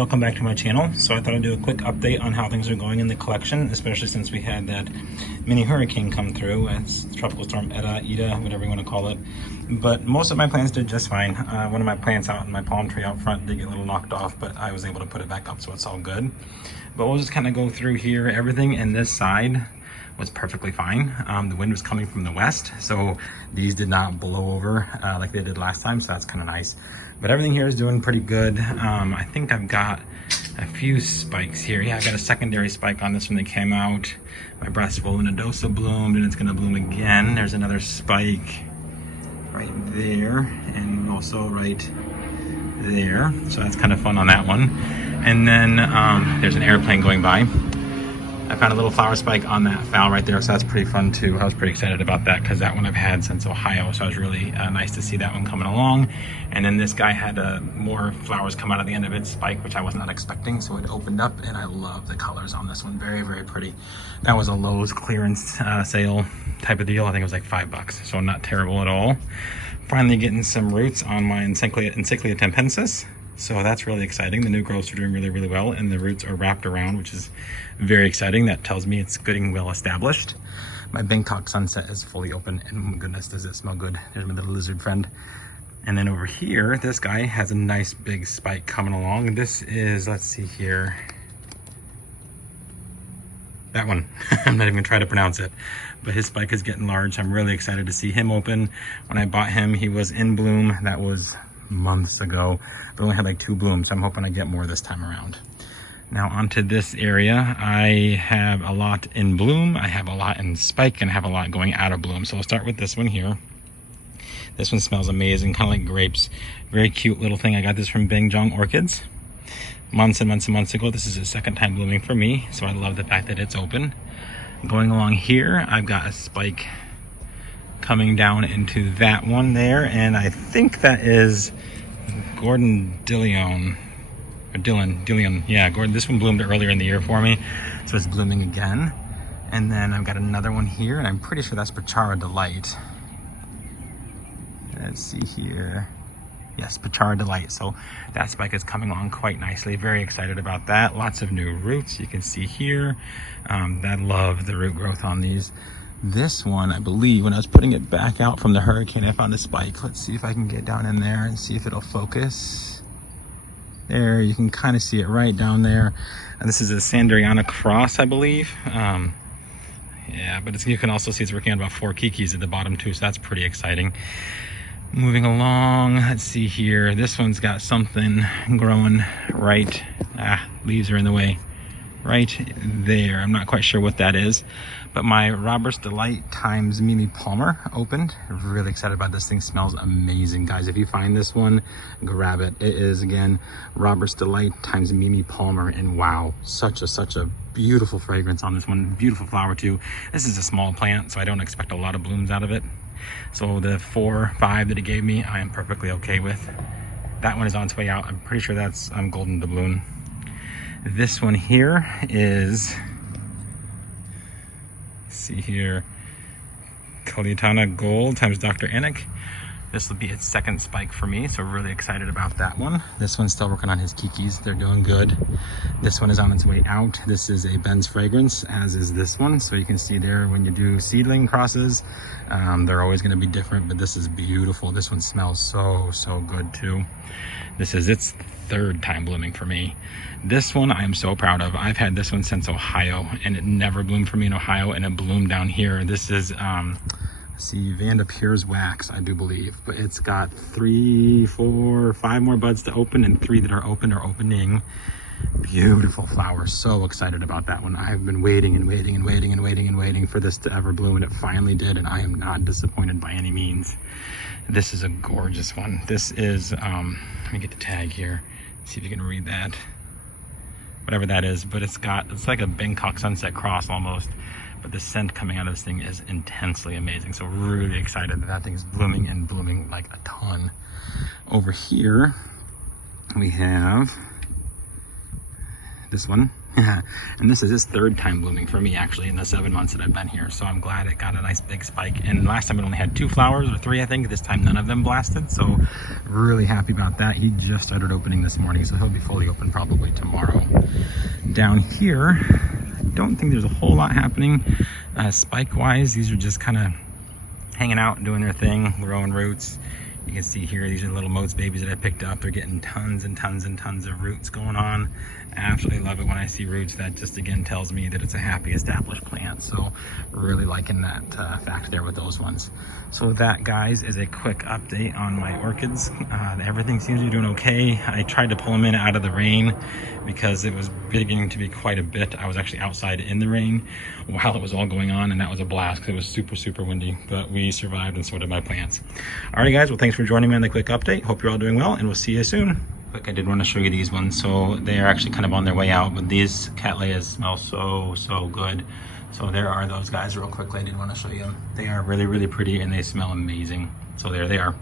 Welcome back to my channel. So I thought I'd do a quick update on how things are going in the collection, especially since we had that mini hurricane come through. It's Tropical Storm Ida, whatever you want to call it. But most of my plants did just fine. One of my plants out in my palm tree out front did get a little knocked off, but I was able to put it back up, so it's all good. But we'll just kind of go through here. Everything in this side was perfectly fine. The wind was coming from the west, so these did not blow over like they did last time, so that's kind of nice. But everything here is doing pretty good. I think I've got a few spikes here. Yeah, I've got a secondary spike on this one that came out. My breastful Nodosa bloomed, and it's gonna bloom again. There's another spike right there, and also right there. So that's kind of fun on that one. And then there's an airplane going by. I found a little flower spike on that phal right there, so that's pretty fun too. I was pretty excited about that because that one I've had since Ohio, so it was really nice to see that one coming along. And then this guy had more flowers come out of the end of its spike, which I was not expecting, so it opened up, and I love the colors on this one. Very, very pretty. That was a Lowe's clearance sale type of deal. I think it was like $5, so not terrible at all. Finally getting some roots on my Encyclia tempensis. So that's really exciting. The new growths are doing really, really well, and the roots are wrapped around, which is very exciting. That tells me it's getting well established. My Bangkok sunset is fully open, and goodness, does it smell good. There's my little lizard friend. And then over here, this guy has a nice big spike coming along. This is, let's see here. That one. I'm not even gonna try to pronounce it, but his spike is getting large. I'm really excited to see him open. When I bought him, he was in bloom. That was months ago, but only had like 2 blooms. So I'm hoping I get more this time around. Now onto this area, I have a lot in bloom, I have a lot in spike, and I have a lot going out of bloom. So I'll start with this one here. This one smells amazing, kind of like grapes. Very cute little thing. I got this from Bangjong Orchids months and months and months ago. This is the second time blooming for me, so I love the fact that it's open. Going along here, I've got a spike coming down into that one there, and I think that is Gordon Dillion, or Dillion, yeah, Gordon. This one bloomed earlier in the year for me, so it's blooming again. And then I've got another one here, and I'm pretty sure that's Pachara Delight. Let's see here. Yes, Pachara Delight. So that spike is coming along quite nicely. Very excited about that. Lots of new roots you can see here. I love the root growth on these. This one, I believe, when I was putting it back out from the hurricane, I found a spike. Let's see if I can get down in there and see if it'll focus. There, you can kind of see it right down there. And this is a Sanderiana cross, I believe. Yeah, but you can also see it's working on about 4 kikis at the bottom too, so that's pretty exciting. Moving along, let's see here. This one's got something growing right. Leaves are in the way. Right there. I'm not quite sure what that is, but my Robert's Delight times Mimi Palmer opened. Really excited about this thing. Smells amazing, guys. If you find this one, grab it. It is, again, Robert's Delight times Mimi Palmer, and wow, such a beautiful fragrance on this one. Beautiful flower too. This is a small plant, so I don't expect a lot of blooms out of it. So the 4 or 5 that it gave me, I am perfectly okay with. That one is on its way out. I'm pretty sure that's Golden Doubloon. This one here is, let's see here, Caliatana Gold times Dr. Anik. This will be its second spike for me, so really excited about that one. This one's still working on his kikis. They're doing good. This one is on its way out. This is a Ben's Fragrance, as is this one. So you can see there when you do seedling crosses, they're always going to be different, but this is beautiful. This one smells so good too. This is its 3rd time blooming for me. This one I am so proud of. I've had this one since Ohio, and it never bloomed for me in Ohio, and it bloomed down here. This is see, Vanda Pure's Wax, I do believe, but it's got 3, 4, 5 more buds to open, and 3 that are open or opening. Beautiful flower. So excited about that one. I've been waiting and waiting and waiting and waiting and waiting for this to ever bloom, and it finally did, and I am not disappointed by any means. This is a gorgeous one. This is let me get the tag here, see if you can read that, whatever that is, but it's like a Bangkok sunset cross almost. But the scent coming out of this thing is intensely amazing. So really excited that thing is blooming, and blooming like a ton. Over here, we have this one, And this is his third time blooming for me, actually, in the 7 months that I've been here. So I'm glad it got a nice big spike. And last time it only had 2 flowers, or 3, I think. This time none of them blasted. So really happy about that. He just started opening this morning, so he'll be fully open probably tomorrow. Down here, I don't think there's a whole lot happening spike-wise. These are just kind of hanging out and doing their thing, growing roots. You can see here, these are little Moats babies that I picked up. They're getting tons and tons and tons of roots going on. I absolutely love it when I see roots. That just again tells me that it's a happy established plant. So really liking that fact there with those ones. So that, guys, is a quick update on my orchids. Everything seems to be doing okay. I tried to pull them in out of the rain because it was beginning to be quite a bit. I was actually outside in the rain while it was all going on, and that was a blast because it was super, super windy, but we survived, and so did my plants. All right, guys, well, thanks for joining me on the quick update. Hope you're all doing well, and we'll see you soon. Quick, I did want to show you these ones. So they are actually kind of on their way out, but these cattleyas smell so good. So there are those guys real quickly. I did want to show you them. They are really, really pretty, and they smell amazing. So there they are.